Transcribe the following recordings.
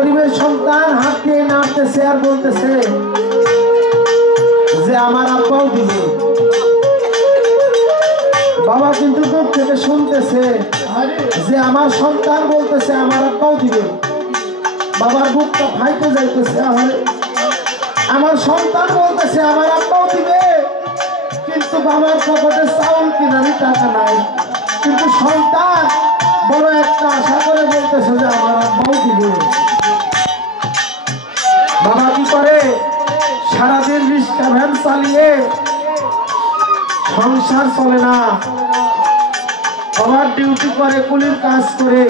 গরিবের সন্তান হাত দিয়ে নাড়তেছে আর বলতেছে যে আমার আব্বাও দিবে। বাবা কিন্তু দূর থেকে শুনতেছে যে আমার সন্তান বলতেছে আমার আব্বাও দিবে। বাবার বুকটা ফাইতে যাইতেছে, আমার সন্তান বলতেছে আমার আব্বাও দিবে, কিন্তু বাবার পকেটে চাউল কিনারই টাকা নাই। কিন্তু সন্তান বড় একটা আশা করে বলতেছে যে আমার আব্বাও দিবে। বাবা কি করে? সারাদিন রিক্সা ভ্যান চালিয়ে সংসার চলে না, বাবার ডিউটি করে, কুলির কাজ করে,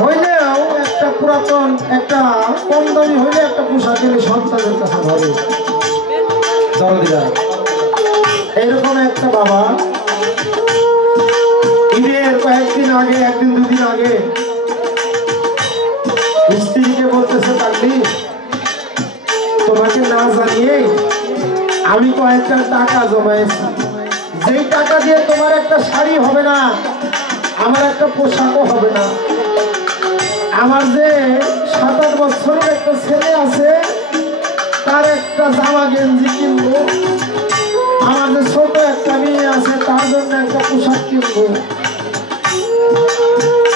হইলেও একটা পুরাতন একটা কম দামি হইলে একটা পোশাক কিনে সন্তানের কাছে ধরে দরদিরা। এরকম একটা বাবা ঈদের কয়েকদিন আগে, একদিন দুদিন আগে স্ত্রীকে বলতেছে পাগলি তোমাকে না জানিয়ে আমি কয়েকটা টাকা জমাইছি, যেই টাকা দিয়ে তোমার একটা শাড়ি হবে না, আমার একটা পোশাকও হবে না। আমার যে 7-8 বছরের একটা ছেলে আছে তার একটা জামা গেঞ্জি কিনবো, আমার যে ছোট একটা মেয়ে আছে তার জন্য একটা পোশাক কিনবো।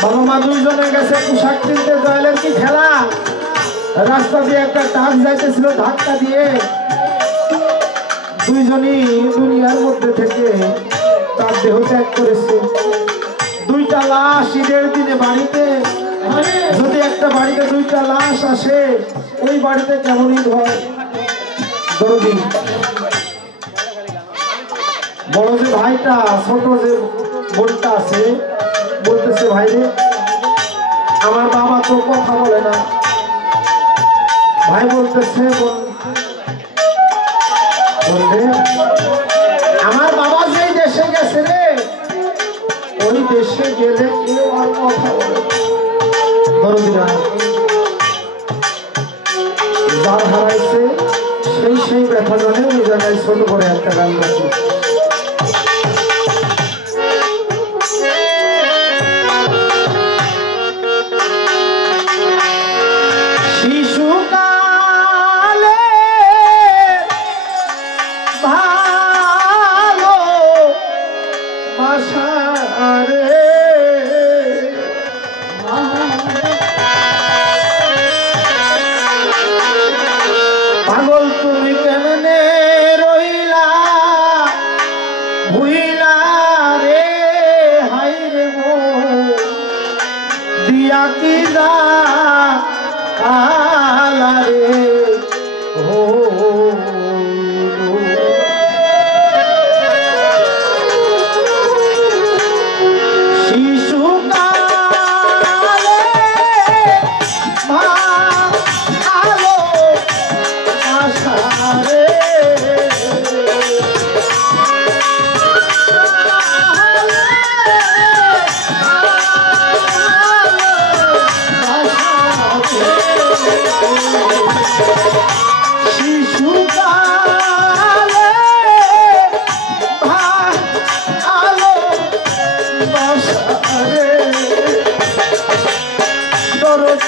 বাবা মা দুইজনে গেছে পোশাক কিনতে। জয়েলের কি খেলা, রাস্তা দিয়ে একটা ট্রাক যাইতেছিল, ধাক্কা দিয়ে দুইজনই দুনিয়ার মধ্যে থেকে তার দেহ ত্যাগ করেছে। 2টা লাশ ঈদের দিনে বাড়িতে, যদি একটা বাড়িতে 2টা লাশ আসে ওই বাড়িতে কেমন ঈদ হয়? দরদি বড় যে ভাইটা, ছোট যে বোনটা আছে বলতেছে ভাই রে আমার বাবা তো কথা বলে না। ভাই বলতেছে আমার বাবা যেই দেশে গেছে রে ওই দেশে গেলে কেউ আর কথা বলে। দরদিরা যার হারাইছে সেই ব্যথা জানে। ওই জায়গায় ছোট করে একটা গান গাছে। পাগল তুমি কেমনে রইলা ভুইলা রে, হাই রে গো দিয়া কি যা কালা রে ও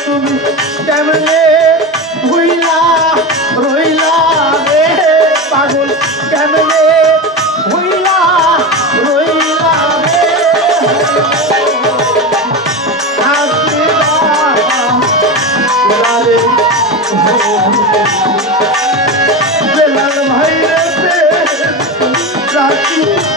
তুমি কেমনে ভুইলা রইলা রে, পাগল কেমনে ভুইলা রইলা রে, বেলাল ভাই রে রাখি রে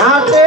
হাতে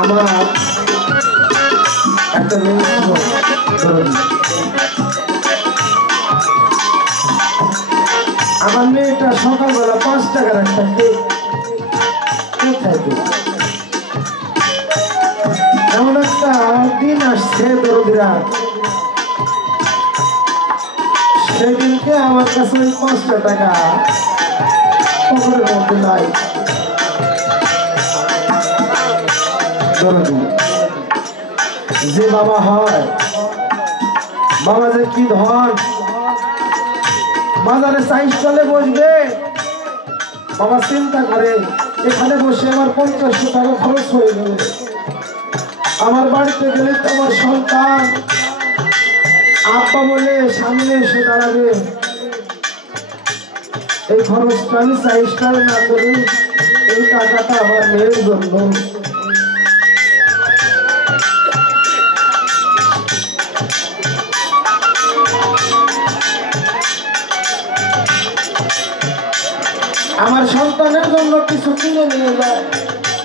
আমার একটা আমার মেয়েটা সকালবেলা 5 টাকার একটা কেক খাইতো। এমন একটা দিন আসছে দরদিরা, সেদিনকে আমার কাছে 5টা টাকা পকেটের মধ্যে নাই। যে বাবা হয়, বাবা যে কি ধন, বাজারে সাইজ চলে বসবে, বাবা চিন্তা করে এখানে বসে আমার 50 টাকা খরচ হয়ে গেল, আমার বাড়িতে গেলে তো আমার সন্তান আব্বা বলে সামনে এসে দাঁড়াবে, এই খরচটা আমি সাইজটা না করি, এই টাকাটা আমার মেয়ের জন্য। আমার সন্তানের জন্য কিছু কিনে নিয়ে যায়।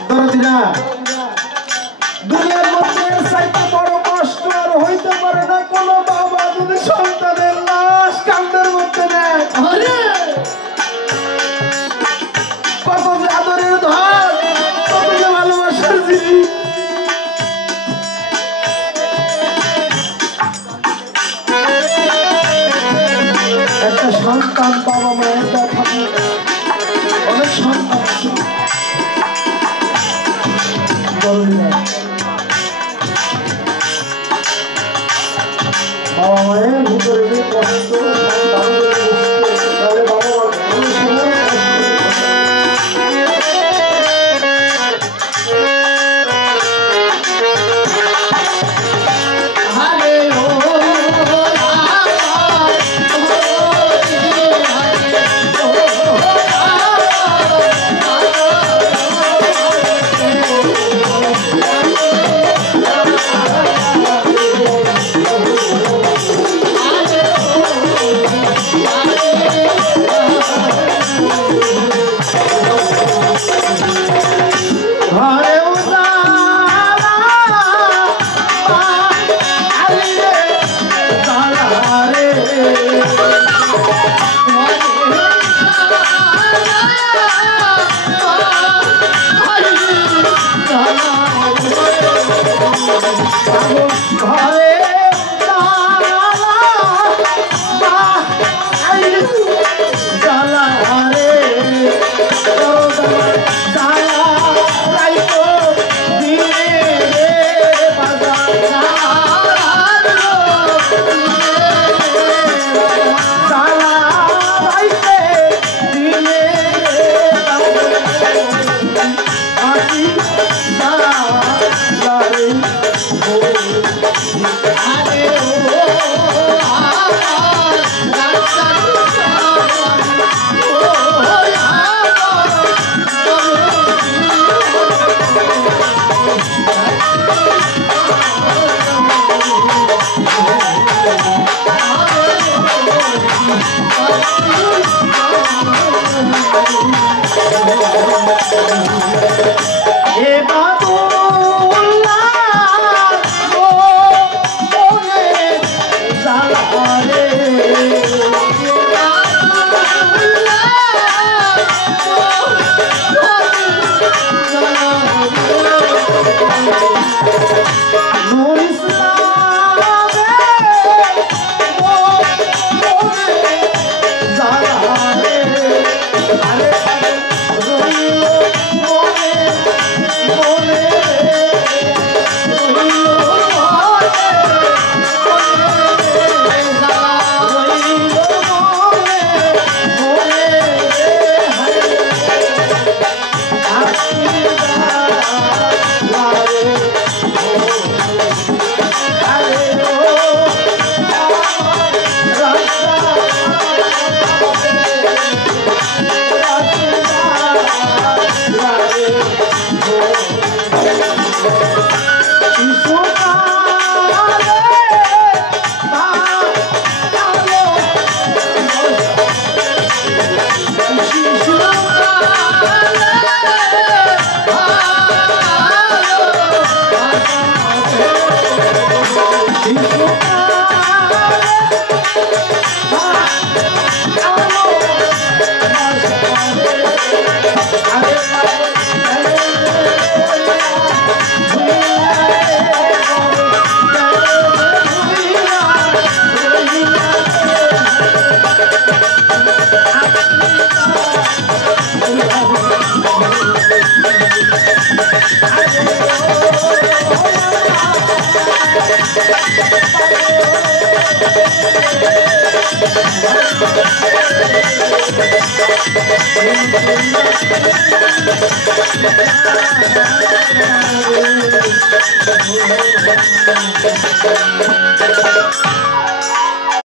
দরদিরা, দুনিয়ার মধ্যে চাইতে বড় কষ্ট আর হইতে পারে না কোনো বাবা যদি সন্তানের লাশ কান্দের মধ্যে নেয়। কত যে আদরের ধন, কত যে ভালোবাসার জিনিস। একটা সন্তান বাবা মায়ের কথা, অনেক সন্তান ঘরে জ্বালা রে জ্বালা রাইতো দিনে রে বাজার জ্বালা রাইতে দিনে আকি জ্বালা রে আরে এ বাবুল্লাহ ও ওরে জ্বালা রে নূর ইসলাম ও ওরে জ্বালা রে আরে রইল মনে মনে রইল